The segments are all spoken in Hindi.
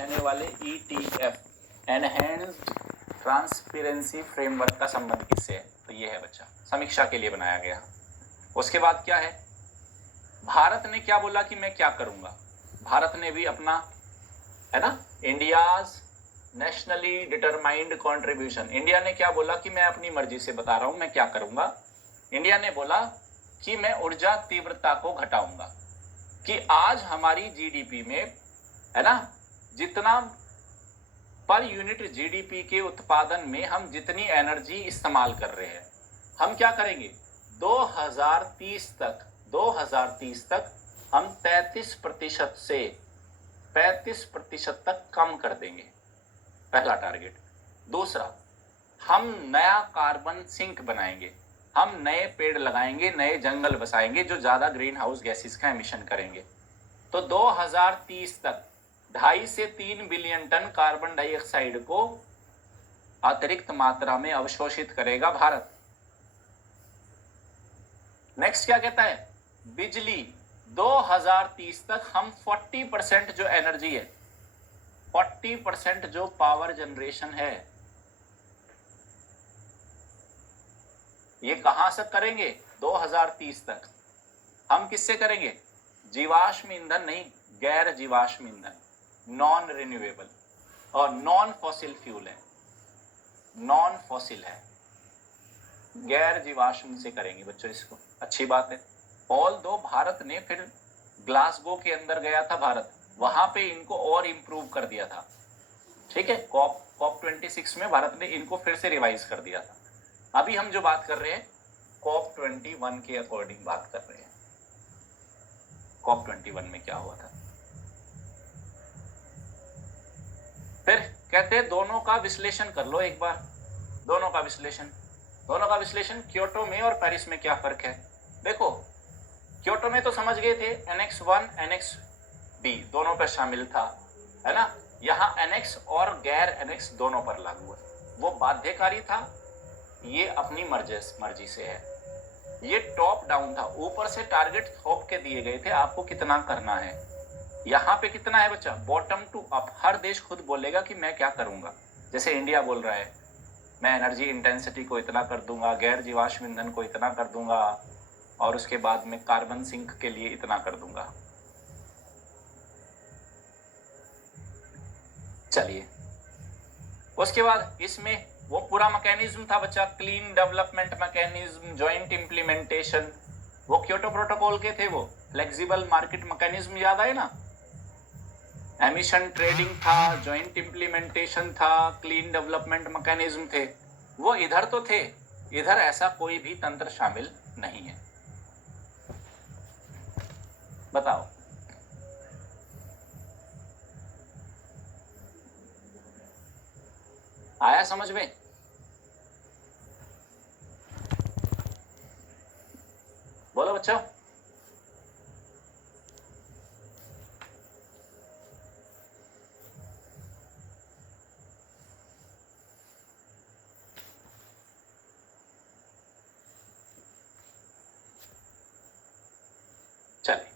रहने वाले ETF एनहेंस्ड ट्रांसपेरेंसी फ्रेमवर्क का संबंध किससे है? तो ये है बच्चा, समीक्षा के लिए बनाया गया। उसके बाद क्या है, भारत ने क्या बोला कि मैं क्या करूंगा। भारत ने भी अपना, है ना, India's nationally determined contribution, India ने क्या बोला कि मैं अपनी मर्जी से बता रहा हूं मैं क्या करूंगा। इंडिया ने बोला कि मैं ऊर्जा तीव्रता को घटाऊंगा, कि आज हमारी जीडीपी में, है ना, जितना पर यूनिट जीडीपी के उत्पादन में हम जितनी एनर्जी इस्तेमाल कर रहे हैं, हम क्या करेंगे 2030 तक हम 33% से 35% तक कम कर देंगे, पहला टारगेट। दूसरा, हम नया कार्बन सिंक बनाएंगे, हम नए पेड़ लगाएंगे, नए जंगल बसाएंगे जो ज्यादा ग्रीन हाउस गैसेस का एमिशन करेंगे। तो 2030 तक 2.5 से 3 बिलियन टन कार्बन डाइऑक्साइड को अतिरिक्त मात्रा में अवशोषित करेगा भारत। नेक्स्ट क्या कहता है, बिजली 2030 तक हम 40% जो एनर्जी है, 40% जो पावर जनरेशन है, ये कहां से करेंगे 2030 तक। हम किससे करेंगे, जीवाश्म ईंधन नहीं, गैर जीवाश्म ईंधन, नॉन रिन्यूएबल और नॉन फॉसिल फ्यूल है, नॉन फॉसिल है, गैर जीवाश्म से करेंगे बच्चों इसको। अच्छी बात है। ऑल दो भारत ने फिर ग्लासगो के अंदर गया था भारत, वहां पे इनको और इंप्रूव कर दिया था, ठीक है। कॉप 26 में भारत ने इनको फिर से रिवाइज कर दिया था। अभी हम जो बात कर रहे हैं कॉप 21 के अकॉर्डिंग बात कर रहे हैं। कॉप 21 में क्या हुआ था, फिर कहते हैं दोनों का विश्लेषण कर लो एक बार। दोनों का विश्लेषण क्योटो में और पेरिस में क्या फर्क है। देखो, क्योटो में तो समझ गए थे एनेक्स 1 एनेक्स बी दोनों पर शामिल था, है ना। यहाँ एनेक्स और गैर एनेक्स दोनों पर लागू है। वो बाध्यकारी था, ये अपनी मर्जी से है। ये टॉप डाउन था, ऊपर से टारगेट थोप के दिए गए थे आपको कितना करना है। यहाँ पे कितना है बच्चा, बॉटम टू अप, हर देश खुद बोलेगा कि मैं क्या करूंगा। जैसे इंडिया बोल रहा है मैं एनर्जी इंटेंसिटी को इतना कर दूंगा, गैर जीवाश्म ईंधन को इतना कर दूंगा, और उसके बाद में कार्बन सिंक के लिए इतना कर दूंगा। चलिए, उसके बाद इसमें वो पूरा मैकेनिज्म था बच्चा, clean development mechanism, joint implementation, वो क्योटो प्रोटोकॉल के थे। वो फ्लेक्सिबल मार्केट मैकेनिज्म याद आए ना, एमिशन ट्रेडिंग था, जॉइंट इंप्लीमेंटेशन था, क्लीन डेवलपमेंट मैकेनिज्म थे। वो इधर तो थे, इधर ऐसा कोई भी तंत्र शामिल नहीं है। बताओ, आया समझ में? बोलो बच्चों। चलिए,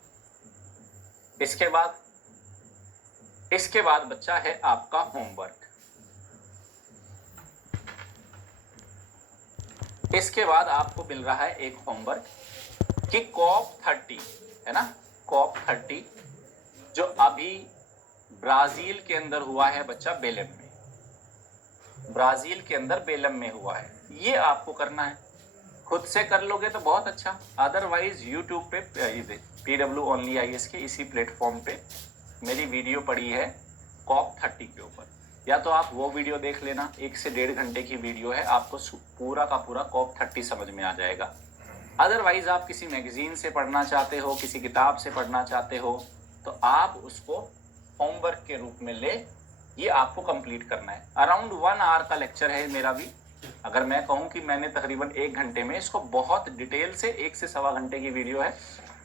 इसके बाद बच्चा है आपका होमवर्क। इसके बाद आपको मिल रहा है एक होमवर्क कि कॉप 30, है ना, कॉप 30 जो अभी ब्राजील के अंदर हुआ है बच्चा, बेलम में, ब्राजील के अंदर बेलम में हुआ है, ये आपको करना है। खुद से कर लोगे तो बहुत अच्छा, अदरवाइज यूट्यूब पे PW ओनली IS के इसी प्लेटफॉर्म पे मेरी वीडियो पड़ी है कॉप 30 के ऊपर, या तो आप वो वीडियो देख लेना, 1 से 1.5 घंटे की वीडियो है, आपको पूरा का पूरा कॉप 30 समझ में आ जाएगा। अदरवाइज आप किसी मैगजीन से पढ़ना चाहते हो, किसी किताब से पढ़ना चाहते हो, तो आप उसको होमवर्क के रूप में ले, ये आपको कंप्लीट करना है। अराउंड 1 आवर का लेक्चर है मेरा भी। अगर मैं कहूं कि मैंने तकरीबन 1 घंटे में इसको बहुत डिटेल से, 1 से सवा घंटे की वीडियो है,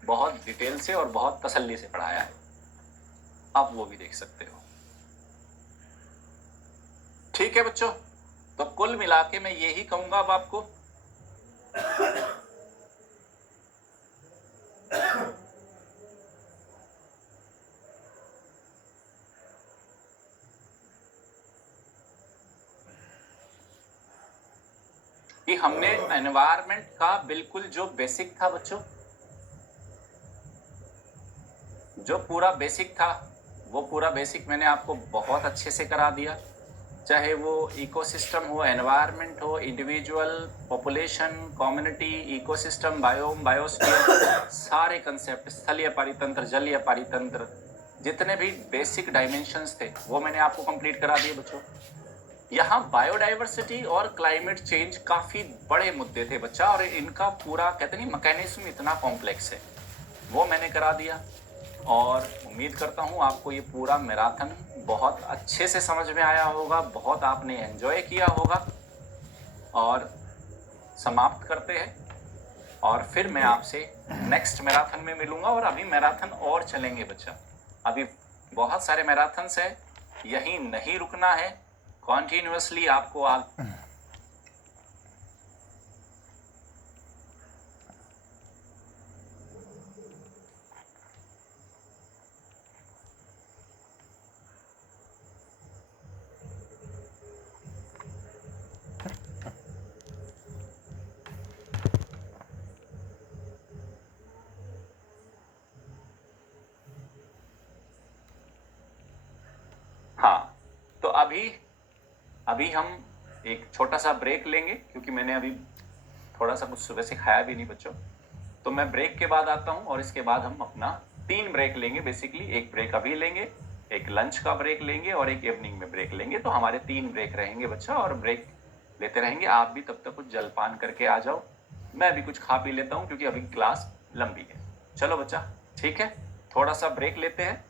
बहुत डिटेल से और बहुत तसल्ली से पढ़ाया है, आप वो भी देख सकते हो। ठीक है बच्चों, तो कुल मिला के मैं यही कहूंगा अब आपको, कि हमने एनवायरनमेंट का बिल्कुल जो बेसिक था बच्चों, जो पूरा बेसिक था वो पूरा बेसिक मैंने आपको बहुत अच्छे से करा दिया। चाहे वो इकोसिस्टम हो, एनवायरनमेंट हो, individual, population, community, ecosystem, biome, biosphere, सारे कंसेप्ट, स्थलीय पारितंत्र, जलीय पारितंत्र, जितने भी बेसिक डायमेंशंस थे वो मैंने आपको कंप्लीट करा दिए बच्चों। यहाँ बायोडाइवर्सिटी और क्लाइमेट चेंज काफी बड़े मुद्दे थे बच्चा, और इनका पूरा कहते नहीं मैकेनिज्म इतना कॉम्प्लेक्स है, वो मैंने करा दिया। और उम्मीद करता हूँ आपको ये पूरा मैराथन बहुत अच्छे से समझ में आया होगा, बहुत आपने एंजॉय किया होगा। और समाप्त करते हैं, और फिर मैं आपसे नेक्स्ट मैराथन में मिलूंगा। और अभी मैराथन और चलेंगे बच्चा, अभी बहुत सारे मैराथन्स है, यहीं नहीं रुकना है, कॉन्टिन्यूअसली आपको हाँ, तो अभी हम एक छोटा सा ब्रेक लेंगे, क्योंकि मैंने अभी थोड़ा सा कुछ सुबह से खाया भी नहीं बच्चों। तो मैं ब्रेक के बाद आता हूं, और इसके बाद हम अपना 3 ब्रेक लेंगे बेसिकली। एक ब्रेक अभी लेंगे, एक लंच का ब्रेक लेंगे, और एक इवनिंग में ब्रेक लेंगे। तो हमारे 3 ब्रेक रहेंगे बच्चा, और ब्रेक लेते रहेंगे। आप भी तब तक कुछ जलपान करके आ जाओ, मैं भी कुछ खा पी लेता हूं, क्योंकि अभी क्लास लंबी है। चलो बच्चा, ठीक है, थोड़ा सा ब्रेक लेते हैं।